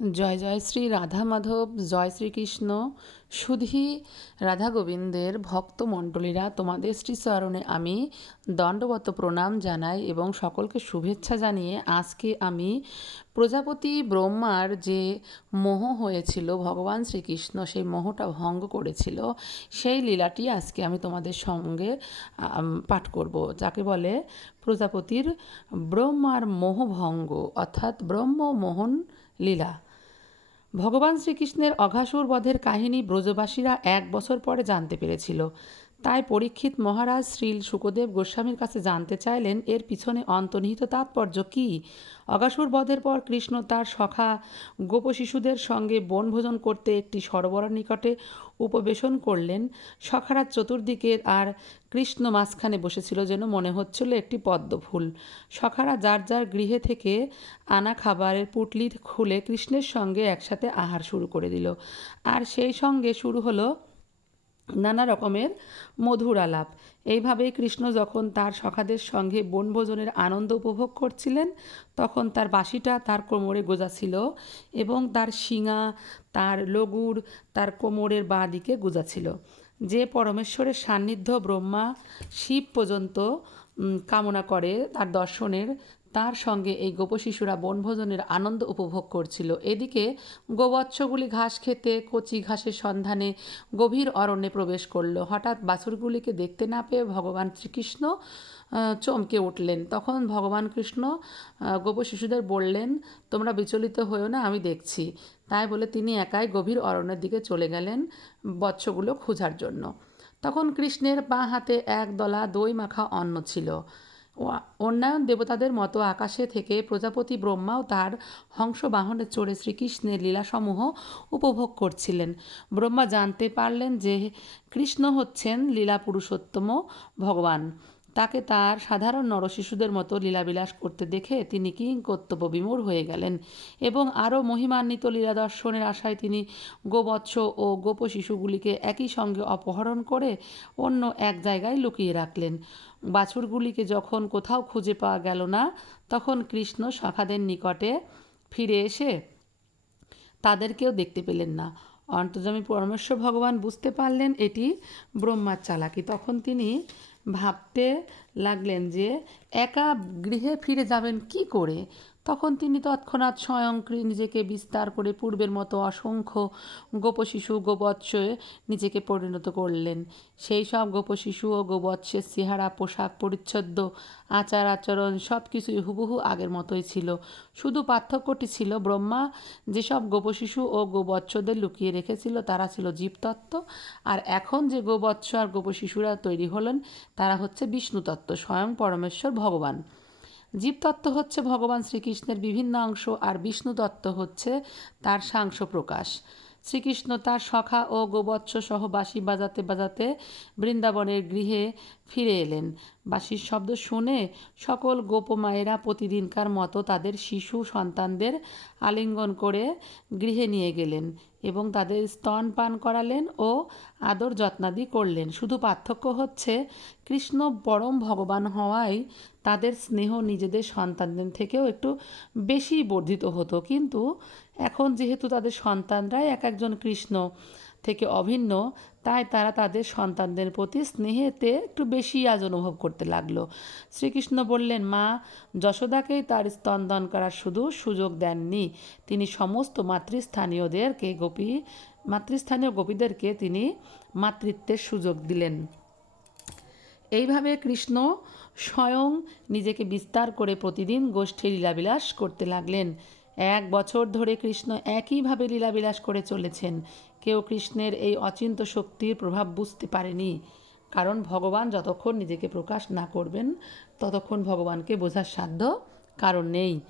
জয় জয় শ্রী রাধা মাধব, জয় শ্রীকৃষ্ণ সুধী রাধা গোবিন্দের ভক্ত মণ্ডলীরা তোমাদের শ্রীচরণে আমি দণ্ডবত প্রণাম জানাই এবং সকলকে শুভেচ্ছা জানিয়ে আজকে আমি প্রজাপতি ব্রহ্মার যে মোহ হয়েছিল, ভগবান শ্রীকৃষ্ণ সেই মোহটা ভঙ্গ করেছিল, সেই লীলাটি আজকে আমি তোমাদের সঙ্গে পাঠ করব। যাকে বলে প্রজাপতির ব্রহ্মার মোহভঙ্গ অর্থাৎ ব্রহ্মমোহন লীলা। ভগবান শ্রীকৃষ্ণের অঘাসুর বধের কাহিনী ব্রজবাসীরা এক বছর পরে জানতে পেরেছিল। তাই পরীক্ষিত মহারাজ শ্রী সুখদেব গোস্বামীর কাছে জানতে চাইলেন, এর পিছনে অন্তর্নিহিত তাৎপর্য কী? অগাসুর বধের পর কৃষ্ণ তার সখা গোপশিশুদের সঙ্গে বনভোজন করতে একটি সরবরাহ নিকটে উপবেশন করলেন। সখারা চতুর্দিকে আর কৃষ্ণ মাঝখানে বসেছিল যেন মনে হচ্ছিল একটি পদ্ম ফুল। সখারা যার যার গৃহে থেকে আনা খাবারের পুটলি খুলে কৃষ্ণের সঙ্গে একসাথে আহার শুরু করে দিল। আর সেই সঙ্গে শুরু হলো নানা রকমের মধুর আলাপ। এইভাবেই কৃষ্ণ যখন তার সখাদের সঙ্গে বনভোজনের আনন্দ উপভোগ করছিলেন, তখন তার বাঁশিটা তার কোমরে গোজা ছিল এবং তার শিঙা, তার লগুর, তার কোমরের বাঁ দিকে গোজা ছিল। যে পরমেশ্বরের সান্নিধ্য ব্রহ্মা শিব পর্যন্ত কামনা করে তার দর্শনের তার সঙ্গে এই গোপশিশুরা বনভোজনের আনন্দ উপভোগ করছিল। এদিকে গোবৎসগুলি ঘাস খেতে, কচি ঘাসের সন্ধানে গভীর অরণ্যে প্রবেশ করল। হঠাৎ বাছুরগুলিকে দেখতে না পেয়ে ভগবান শ্রীকৃষ্ণ চমকে উঠলেন। তখন ভগবান কৃষ্ণ গোপশিশুদের বললেন, তোমরা বিচলিত হয়েও না, আমি দেখছি। তাই বলে তিনি একাই গভীর অরণ্যের দিকে চলে গেলেন বৎসগুলো খোঁজার জন্য। তখন কৃষ্ণের বাঁ হাতে এক দলা দই মাখা অন্ন ছিল। অন্যান্য দেবতাদের মতো আকাশে থেকে প্রজাপতি ব্রহ্মাও তার হংস বাহনে চড়ে শ্রীকৃষ্ণের লীলাসমূহ উপভোগ করছিলেন। ব্রহ্মা জানতে পারলেন যে কৃষ্ণ হচ্ছেন লীলা পুরুষোত্তম ভগবান। তাকে তার সাধারণ নরশিশুদের মতো লীলাবিলাস করতে দেখে তিনি কিং কর্তব্য বিমূঢ় হয়ে গেলেন এবং আরও মহিমান্বিত লীলা দর্শনের আশায় তিনি গোবৎস ও গোপ শিশুগুলিকে একই সঙ্গে অপহরণ করে অন্য এক জায়গায় লুকিয়ে রাখলেন। বাছুরগুলিকে যখন কোথাও খুঁজে পাওয়া গেল না, তখন কৃষ্ণ শাখাদের নিকটে ফিরে এসে তাদেরকেও দেখতে পেলেন না। অন্তর্যামী পরমেশ্বর ভগবান বুঝতে পারলেন এটি ব্রহ্মার চালাকি। তখন তিনি ভাবতে লাগলেন যে একা গৃহে ফিরে যাবেন কি করে? তখন তিনি তৎক্ষণাৎ স্বয়ং ক্রি- নিজেকে বিস্তার করে পূর্বের মতো অসংখ্য গোপশিশু গোবৎসে নিজেকে পরিণত করলেন। সেই সব গোপশিশু ও গোবৎসের চেহারা, পোশাক পরিচ্ছদ আচার, আচরণ সব কিছুই হুবহু আগের মতোই ছিল। শুধু পার্থক্যটি ছিল ব্রহ্মা, যেসব গোপশিশু ও গোবৎসদের লুকিয়ে রেখেছিল তারা ছিল জীবতত্ত্ব, আর এখন যে গোবৎস আর গোপশিশুরা তৈরি হলেন তারা হচ্ছে বিষ্ণুতত্ত্ব, স্বয়ং পরমেশ্বর ভগবান। জীবতত্ত্ব হচ্ছে ভগবান শ্রীকৃষ্ণের বিভিন্ন অংশ আর বিষ্ণু দত্ত হচ্ছে তার সাংশ প্রকাশ। শ্রীকৃষ্ণ তার সখা ও গোবৎস সহ বাসি বাজাতে বাজাতে বৃন্দাবনের গৃহে ফিরে এলেন। বাঁশির শব্দ শুনে সকল গোপমায়েরা প্রতিদিনকার মতো তাদের শিশু সন্তানদের আলিঙ্গন করে গৃহে নিয়ে গেলেন এবং তাদের স্তন পান করালেন ও আদর যত্নাদি করলেন। শুধু পার্থক্য হচ্ছে, কৃষ্ণ পরম ভগবান হওয়ায় তাদের স্নেহ নিজেদের সন্তানদের থেকেও একটু বেশি বর্ধিত হতো। কিন্তু এখন যেহেতু তাদের সন্তানরাই এক একজন কৃষ্ণ থেকে অভিন্ন তাই তারা তাদের সন্তানদের প্রতি স্নেহেতে একটু বেশি আজ অনুভব করতে লাগল। শ্রীকৃষ্ণ বললেন, মা যশোদাকেই তার স্তন্দন করার শুধু সুযোগ দেননি। তিনি সমস্ত মাতৃস্থানীয়দেরকে গোপী, মাতৃস্থানীয় গোপীদেরকে তিনি মাতৃত্বের সুযোগ দিলেন। এইভাবে কৃষ্ণ স্বয়ং নিজেকে বিস্তার করে প্রতিদিন গোষ্ঠী লীলাবিলাস করতে লাগলেন। এক বছর ধরে কৃষ্ণ একইভাবে লীলাবিলাস করে চলেছেন। কেউ কৃষ্ণের এই অচিন্ত শক্তির প্রভাব বুঝতে পারেনি। কারণ ভগবান যতক্ষণ নিজেকে প্রকাশ না করবেন, ততক্ষণ ভগবানকে বোঝার সাধ্য কারণ নেই।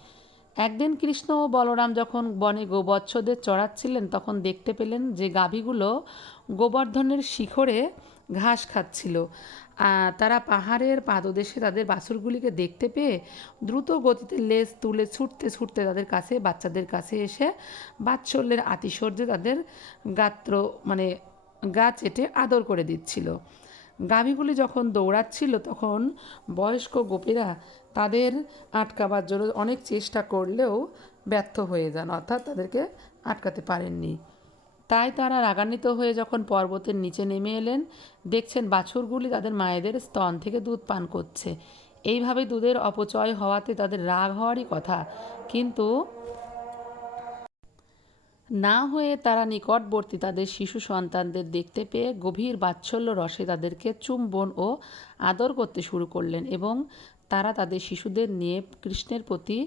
একদিন কৃষ্ণ ও বলরাম যখন বনে গোবৎসদের চড়াচ্ছিলেন, তখন দেখতে পেলেন যে গাভীগুলো গোবর্ধনের শিখরে ঘাস খাচ্ছিল। তারা পাহাড়ের পাদদেশে তাদের বাছুরগুলিকে দেখতে পেয়ে দ্রুত গতিতে লেজ তুলে ছুটতে ছুটতে তাদের কাছে, বাচ্চাদের কাছে এসে বাৎসল্যের আতিশয্যে তাদের গাত্র মানে গা চেটে আদর করে দিচ্ছিল। গাভীগুলি যখন দৌড়াচ্ছিল তখন বয়স্ক গোপীরা তাদের আটকাবার জন্য অনেক চেষ্টা করলেও ব্যর্থ হয়ে যান, অর্থাৎ তাদেরকে আটকাতে পারেননি। তাই তারা রাগান্বিত হয়ে যখন পর্বতের নিচে নেমে এলেন, দেখছেন বাছুরগুলি তাদের মায়েদের স্তন থেকে দুধ পান করছে। এইভাবে দুধের অপচয় হওয়াতে তাদের রাগ হওয়ারই কথা। কিন্তু না হয়ে তারা নিকটবর্তী তাদের শিশু সন্তানদের দেখতে পেয়ে গভীর বাৎসল্য রসে তাদেরকে চুম্বন ও আদর করতে শুরু করলেন এবং তারা তাদের শিশুদের নিয়ে কৃষ্ণের প্রতি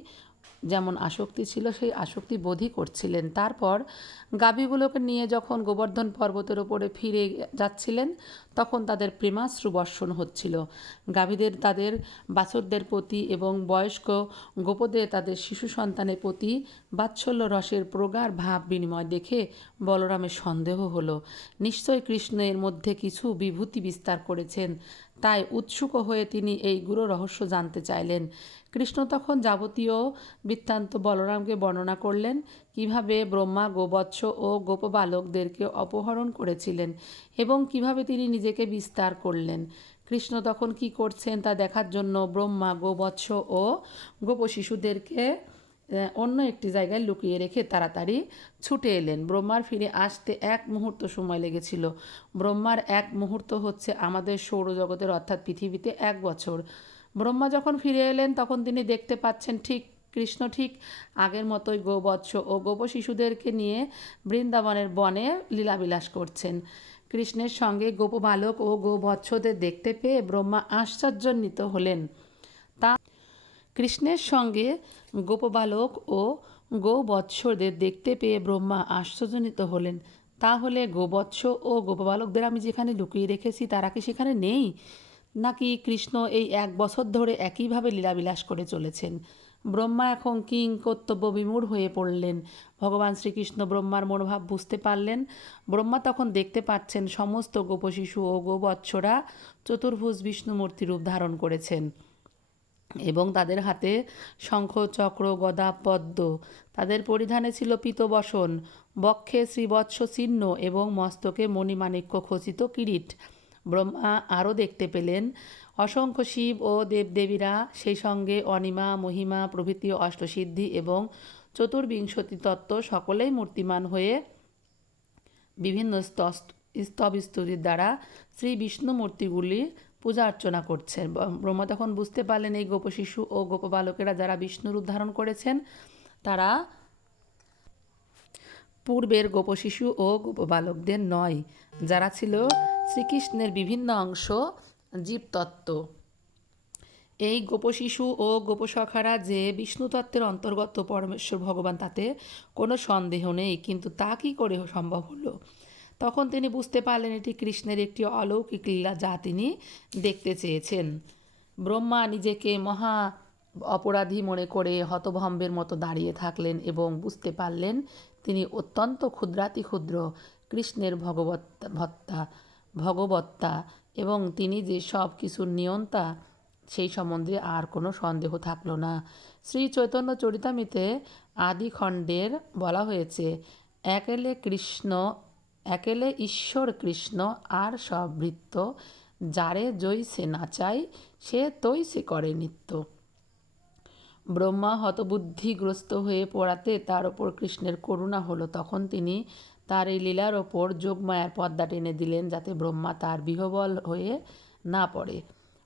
যেমন আসক্তি ছিল, সেই আসক্তি বোধই করছিলেন। তারপর গাভীগুলোকে নিয়ে যখন গোবর্ধন পর্বতের ওপরে ফিরে যাচ্ছিলেন, তখন তাদের প্রেমাশ্রু বর্ষণ হচ্ছিল। গাভীদের তাদের বাছরদের প্রতি এবং বয়স্ক গোপদের, তাদের শিশু সন্তানের প্রতি বাৎসল্য রসের প্রগাঢ় ভাব বিনিময় দেখে বলরামের সন্দেহ হলো। নিশ্চয় কৃষ্ণ এর মধ্যে কিছু বিভূতি বিস্তার করেছেন। তাই উৎসুক হয়ে তিনি এই গুরু রহস্য জানতে চাইলেন। কৃষ্ণ তখন যাবতীয় বৃত্তান্ত বলরামকে বর্ণনা করলেন, কীভাবে ব্রহ্মা, গোবৎস ও গোপবালকদেরকে অপহরণ করেছিলেন এবং কীভাবে তিনি নিজেকে বিস্তার করলেন। কৃষ্ণ তখন কি করছেন তা দেখার জন্য ব্রহ্মা, গোবৎস ও গোপ শিশুদেরকে অন্য একটি জায়গায় লুকিয়ে রেখে তাড়াতাড়ি ছুটে এলেন। ব্রহ্মার ফিরে আসতে এক মুহূর্ত সময় লেগেছিল। ব্রহ্মার এক মুহূর্ত হচ্ছে আমাদের সৌরজগতের অর্থাৎ পৃথিবীতে এক বছর। ব্রহ্মা যখন ফিরে এলেন, তখন তিনি দেখতে পাচ্ছেন ঠিক কৃষ্ণ ঠিক আগের মতোই গোবৎস ও গোপ শিশুদেরকে নিয়ে বৃন্দাবনের বনে লীলাবিলাস করছেন। কৃষ্ণের সঙ্গে গোপ বালক ও গোবৎসদের দেখতে পেয়ে ব্রহ্মা আশ্চর্যান্বিত হলেন। কৃষ্ণের সঙ্গে গোপবালক ও গোবৎসদের দেখতে পেয়ে ব্রহ্মা আশ্চর্যজনিত হলেন। তাহলে গোবৎস ও গোপবালকদের আমি যেখানে লুকিয়ে রেখেছি, তারা কি সেখানে নেই? নাকি কৃষ্ণ এই এক বছর ধরে একইভাবে লীলাবিলাস করে চলেছেন? ব্রহ্মা এখন কিং কর্তব্য বিমূঢ় হয়ে পড়লেন। ভগবান শ্রীকৃষ্ণ ব্রহ্মার মনোভাব বুঝতে পারলেন। ব্রহ্মা তখন দেখতে পাচ্ছেন সমস্ত গোপশিশু ও গোবৎসরা চতুর্ভুজ বিষ্ণুমূর্তি রূপ ধারণ করেছেন। এবং তাদের হাতে শঙ্খ, চক্র, গদা, পদ্ম। তাদের পরিধানে ছিল পিতবসন বক্ষে শ্রীবৎস চিহ্ন এবং মস্তকে মণিমাণিক্য খচিত কিরিট। ব্রহ্মা আরও দেখতে পেলেন, অসংখ্য শিব ও দেবদেবীরা সেই সঙ্গে অনিমা, মহিমা, প্রভৃতি অষ্টসিদ্ধি এবং চতুর্বিংশতি তত্ত্ব সকলেই মূর্তিমান হয়ে বিভিন্ন স্তব স্তুতির দ্বারা শ্রী বিষ্ণু পূজা অর্চনা করছেন। ব্রহ্মা তখন বুঝতে পারলেন এই গোপশিশু ও গোপবালকেরা যারা বিষ্ণুর উদ্ধারণ করেছেন, তারা পূর্বের গোপশিশু ও গোপবালকদের নয়, যারা ছিল শ্রীকৃষ্ণের বিভিন্ন অংশ জীবতত্ত্ব। এই গোপশিশু ও গোপসখারা যে বিষ্ণুতত্ত্বের অন্তর্গত পরমেশ্বর ভগবান তাতে কোনো সন্দেহ নেই, কিন্তু তা কী করে সম্ভব হলো? তখন তিনি বুঝতে পারলেন এটি কৃষ্ণের একটি অলৌকিক লীলা যা তিনি দেখতে চেয়েছেন। ব্রহ্মা নিজেকে মহা অপরাধী মনে করে হতভম্বের মতো দাঁড়িয়ে থাকলেন এবং বুঝতে পারলেন তিনি অত্যন্ত ক্ষুদ্রাতি ক্ষুদ্র কৃষ্ণের ভগবত, ভত্তা, ভগবত্তা এবং তিনি যে সব কিছুর নিয়ন্তা সেই সম্বন্ধে আর কোনো সন্দেহ থাকল না। শ্রী চৈতন্য চরিতামিতে আদি খণ্ডের বলা হয়েছে, একেলে কৃষ্ণ একেলে ঈশ্বর কৃষ্ণ আর সব বৃত্ত যারে জয় সে নাচাই সে তৈ সে করে নিত্য। ব্রহ্মা হতবুদ্ধিগ্রস্ত হয়ে পড়াতে তার ওপর কৃষ্ণের করুণা হলো। তখন তিনি তার এই লীলার ওপর যোগমায়ার পদ্মা টেনে দিলেন যাতে ব্রহ্মা তার বিহবল হয়ে না পড়ে।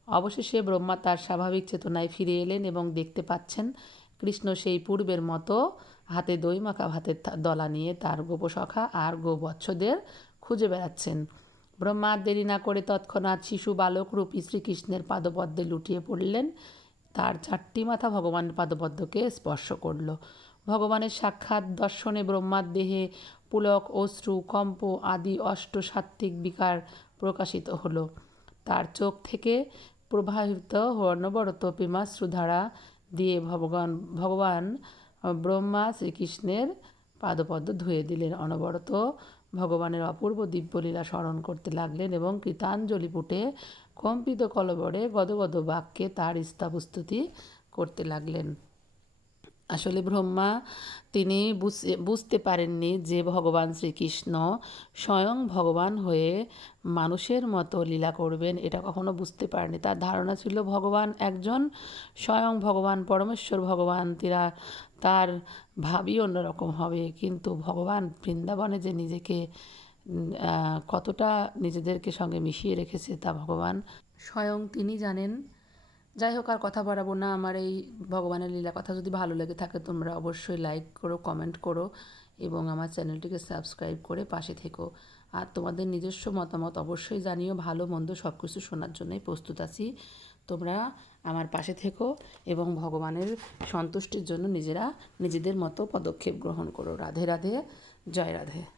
অবশেষে ব্রহ্মা তার স্বাভাবিক চেতনায় ফিরে এলেন এবং দেখতে পাচ্ছেন কৃষ্ণ সেই পূর্বের মতো হাতে দই মাখা ভাতের দলা নিয়ে তার গোপসখা আর গোবৎসদের খুঁজে বেড়াচ্ছেন। ব্রহ্মা দেরি না করে তৎক্ষণাৎ শিশু বালক রূপী শ্রীকৃষ্ণের পাদপদ্মে লুটিয়ে পড়লেন। তার চারটি মাথা ভগবানের পাদপদ্মকে স্পর্শ করল। ভগবানের সাক্ষাৎ দর্শনে ব্রহ্মার দেহে পুলক, অশ্রু, কম্প আদি অষ্ট সাত্ত্বিক বিকার প্রকাশিত হলো। তার চোখ থেকে প্রবাহিত অনবরত প্রেমাশ্রুধারা দিয়ে ভগবান ভগবান ব্রহ্মা শ্রীকৃষ্ণের পাদপদ্ম ধুয়ে দিলেন। অনবরত ভগবানের অপূর্ব দিব্যলীলা স্মরণ করতে লাগলেন এবং কৃতাঞ্জলি পুটে কম্পিত কলবরে গদগদ বাক্যে তার ইস্তাবস্তুতি করতে লাগলেন। আসলে ব্রহ্মা তিনি বুঝ- বুঝতে পারেননি যে ভগবান শ্রীকৃষ্ণ স্বয়ং ভগবান হয়ে মানুষের মতো লীলা করবেন, এটা কখনো বুঝতে পারেনি তার ধারণা ছিল ভগবান একজন স্বয়ং ভগবান, পরমেশ্বর ভগবান, তিরা তার ভাবই অন্যরকম হবে। কিন্তু ভগবান বৃন্দাবনে যে নিজেকে কতটা নিজেদেরকে সঙ্গে মিশিয়ে রেখেছে তা ভগবান স্বয়ং তিনি জানেন। যাই হোক, আর কথা বাড়াবো না। আমার এই ভগবানের লীলা কথা যদি ভালো লেগে থাকে, তোমরা অবশ্যই লাইক করো কমেন্ট করো এবং আমার চ্যানেলটিকে সাবস্ক্রাইব করে পাশে থেকো। আর তোমাদের নিজস্ব মতামত অবশ্যই জানিও। ভালো, মন্দ সব কিছু শোনার জন্যই প্রস্তুত আছি। তোমরা আমার পাশে থেকো এবং ভগবানের সন্তুষ্টির জন্য নিজেরা নিজেদের মতো পদক্ষেপ গ্রহণ করো। রাধে রাধে। জয় রাধে।